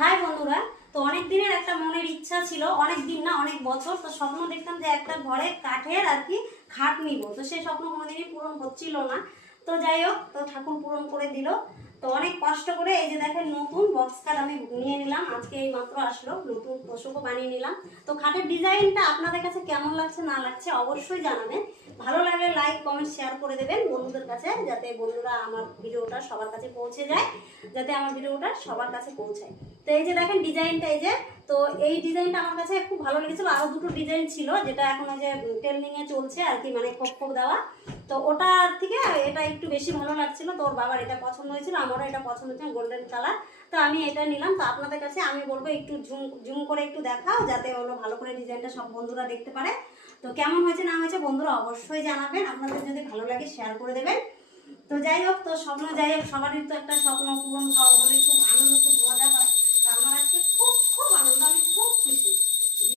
High বন্ধুরা, তো অনেক দিনের একটা মনের ইচ্ছা ছিল, অনেক দিন না অনেক বছর। তো স্বপ্ন দেখতাম যে একটা ঘরে কাঠের আর কি খাট নিব। তো সেই স্বপ্ন কোনোদিনই পূরণ হচ্ছিল না। তো যাই হোক, তো ঠাকুর পূরণ করে দিল। তো অনেক কষ্ট করে এই যে দেখেন নতুন বক্স খাট আমি নিয়ে নিলাম, আজকে এই মাত্র আসলো, নতুন তোষকও বানিয়ে নিলাম। তো খাটের ডিজাইনটা আপনাদের কাছে কেমন লাগছে না লাগছে অবশ্যই জানাবেন। ভালো লাগলে লাইক কমেন্ট শেয়ার করে দেবেন বন্ধুদের কাছে, যাতে বন্ধুরা আমার ভিডিওটা সবার কাছে পৌঁছে যায়, যাতে আমার ভিডিওটা সবার কাছে পৌঁছায়। তো এই যে দেখেন ডিজাইনটা, এই যে তো এই ডিজাইনটা আমার কাছে খুব ভালো লেগেছিল। আরো দুটো ডিজাইন ছিল যেটা এখন ওই যে ট্রেন্ডিং এ চলছে আর কি, মানে খোপ খোপ দেওয়া। তো ওটার থেকে এটা একটু বেশি ভালো লাগছিল। তো ওর বাবার এটা পছন্দ হয়েছিল, আমারও এটা পছন্দ হয়েছিল, গোল্ডেন কালার। তো আমি এটা নিলাম। তো আপনাদের কাছে আমি বলবো একটু জুম জুম করে একটু দেখাও, যাতে হলো ভালো করে ডিজাইনটা সব বন্ধুরা দেখতে পারে। তো কেমন হয়েছে না হয়েছে বন্ধুরা অবশ্যই জানাবেন, আপনাদের যদি ভালো লাগে শেয়ার করে দেবেন। তো যাই হোক, তো স্বপ্ন যাই হোক, সবারই তো একটা স্বপ্ন পূরণ হলে খুব আনন্দ, খুব মজা